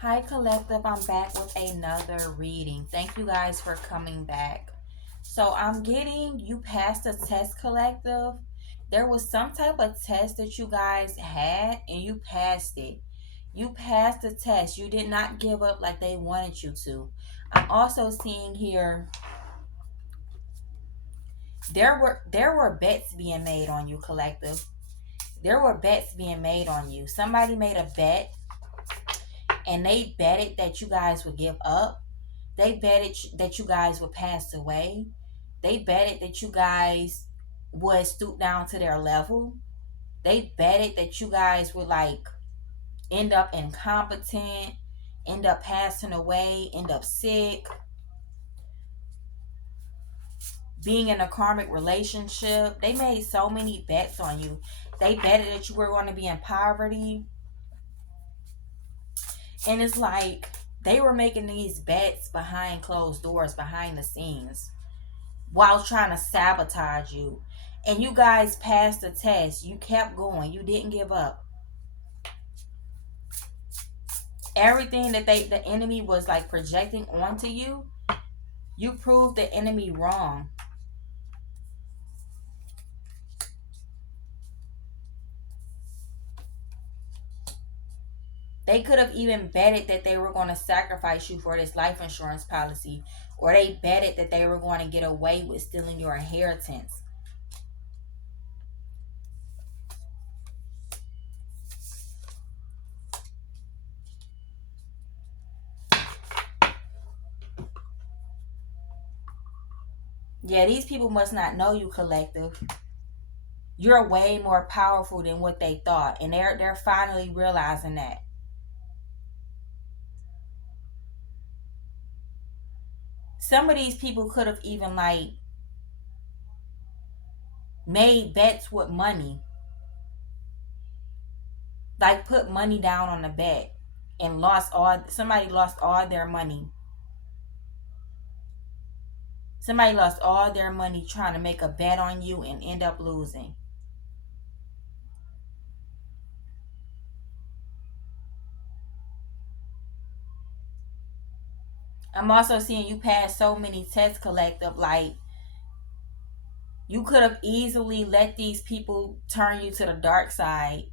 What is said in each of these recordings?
Hi, Collective. I'm back with another reading. Thank you guys for coming back. So, I'm getting you passed the test, Collective. There was some type of test that you guys had, and you passed it. You passed the test. You did not give up like they wanted you to. I'm also seeing here there were bets being made on you, Collective. There were bets being made on you. Somebody made a bet, and they betted that you guys would give up. They betted that you guys would pass away. They betted that you guys would stoop down to their level. They betted that you guys would like end up incompetent, end up passing away, end up sick, being in a karmic relationship. They made so many bets on you. They betted that you were going to be in poverty. And it's like they were making these bets behind closed doors, behind the scenes, while trying to sabotage you. And you guys passed the test. You kept going. You didn't give up. Everything that the enemy was like projecting onto you, you proved the enemy wrong. They could have even betted that they were going to sacrifice you for this life insurance policy, or they betted that they were going to get away with stealing your inheritance. Yeah, these people must not know you, Collective. You're way more powerful than what they thought, and they're finally realizing that. Some of these people could have even like made bets with money, like put money down on a bet and somebody lost all their money. Somebody lost all their money trying to make a bet on you and end up losing. I'm also seeing you pass so many tests, Collective. Like, you could have easily let these people turn you to the dark side.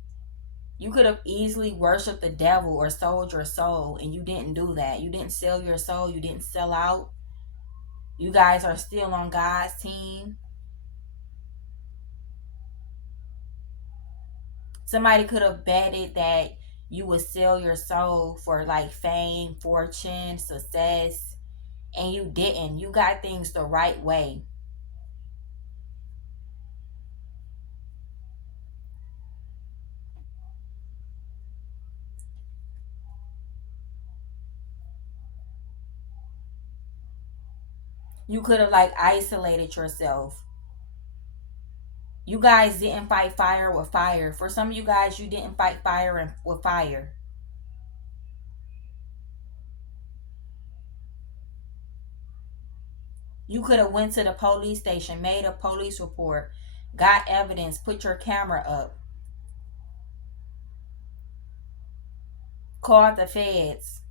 You could have easily worshiped the devil or sold your soul, and you didn't do that. You didn't sell your soul. You didn't sell out. You guys are still on God's team. Somebody could have betted that you would sell your soul for like fame, fortune, success, and you didn't. You got things the right way. You could have like isolated yourself. You guys didn't fight fire with fire. For some of you guys, you didn't fight fire with fire. You could have went to the police station, made a police report, got evidence, put your camera up, called the feds.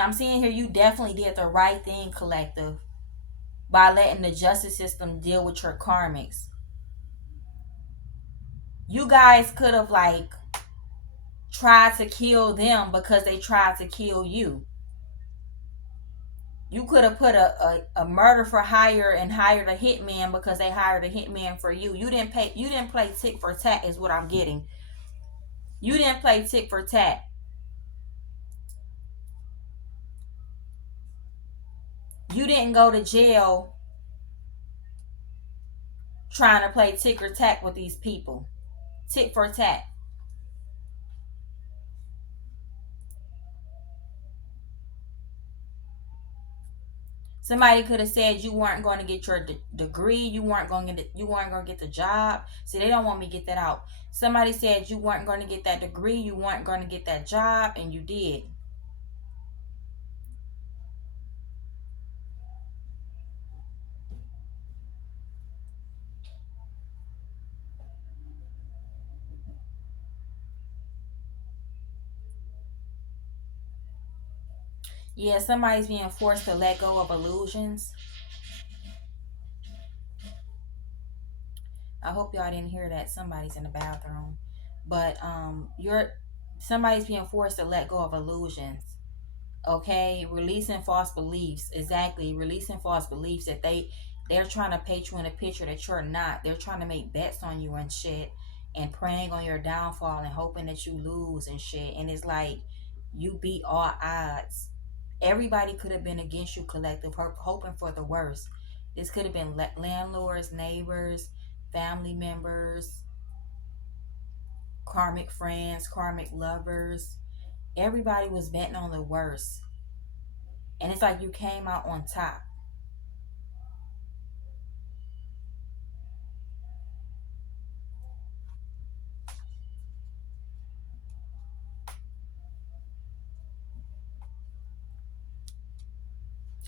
I'm seeing here you definitely did the right thing, Collective, by letting the justice system deal with your karmics. You guys could have like tried to kill them because they tried to kill you. You could have put a murder for hire and hired a hitman because they hired a hitman for you. You didn't play tick for tat is what I'm getting. You didn't play tick for tat. You didn't go to jail trying to play tick or tack with these people. Tick for tat. Somebody could have said you weren't going to get your degree. You weren't going to get the job. See, they don't want me to get that out. Somebody said you weren't going to get that degree. You weren't going to get that job, and you did. Yeah, somebody's being forced to let go of illusions. I hope y'all didn't hear that. Somebody's in the bathroom. But you're somebody's being forced to let go of illusions. Okay, releasing false beliefs. Exactly, releasing false beliefs that they're trying to paint you in a picture that you're not. They're trying to make bets on you and shit, and preying on your downfall and hoping that you lose and shit. And it's like you beat all odds. Everybody could have been against you, collective, hoping for the worst. This could have been landlords, neighbors, family members, karmic friends, karmic lovers. Everybody was betting on the worst. And it's like you came out on top.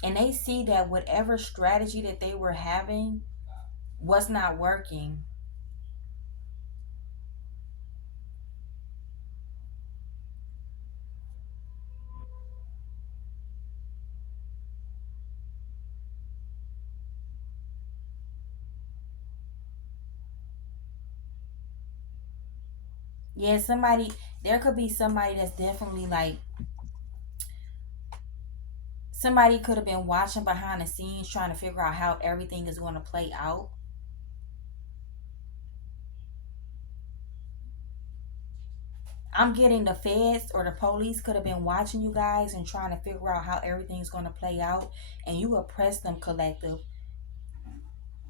And they see that whatever strategy that they were having was not working. Yeah, somebody, there could be somebody that's definitely like, somebody could have been watching behind the scenes trying to figure out how everything is going to play out. I'm getting the feds or the police could have been watching you guys and trying to figure out how everything's going to play out, and you oppressed them, collective,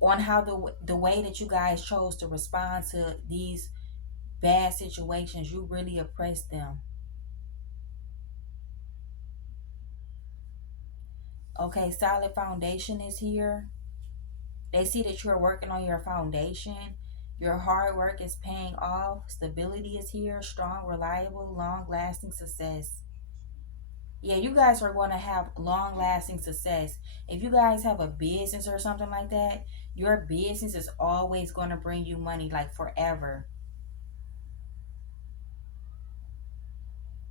on how the way that you guys chose to respond to these bad situations. You really oppressed them. Okay, solid foundation is here. They see that you're working on your foundation. Your hard work is paying off. Stability is here. Strong, reliable, long lasting success. Yeah, you guys are going to have long lasting success. If you guys have a business or something like that, your business is always going to bring you money like forever.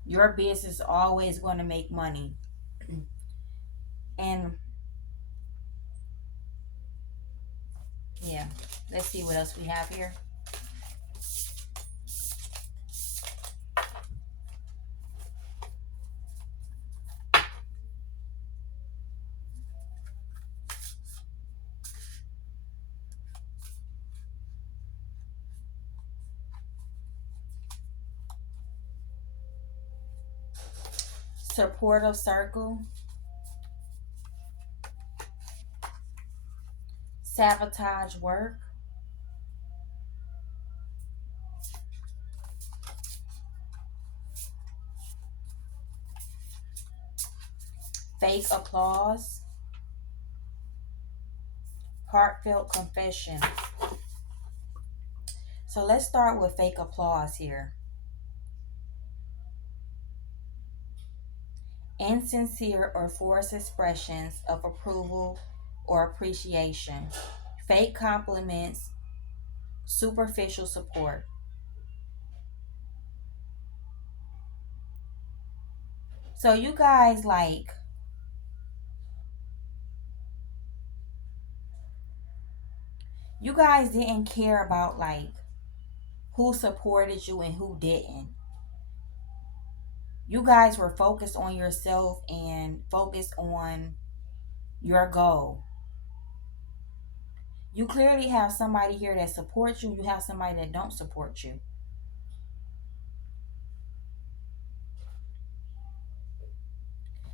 Your business is always going to make money. And yeah, let's see what else we have here. Supportive circle, sabotage work, fake applause, heartfelt confession. So let's start with fake applause here. Insincere or forced expressions of approval or appreciation. Fake compliments, superficial support. So you guys didn't care about like who supported you and who didn't. You guys were focused on yourself and focused on your goal. You clearly have somebody here that supports you. You have somebody that don't support you.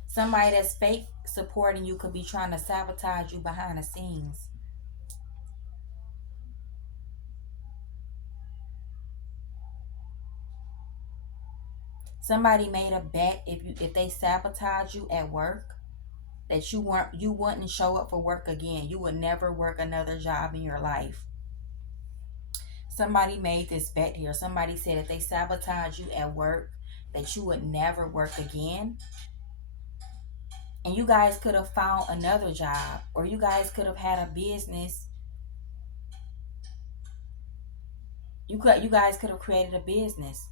Somebody that's fake supporting you could be trying to sabotage you behind the scenes. Somebody made a bet if they sabotage you at work that you wouldn't show up for work again. You would never work another job in your life. Somebody made this bet here. Somebody said if they sabotage you at work that you would never work again. And you guys could have found another job, or you guys could have had a business. You guys could have created a business.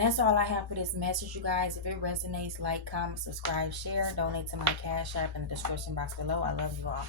And that's all I have for this message, you guys. If it resonates, like, comment, subscribe, share, donate to my Cash App in the description box below. I love you all.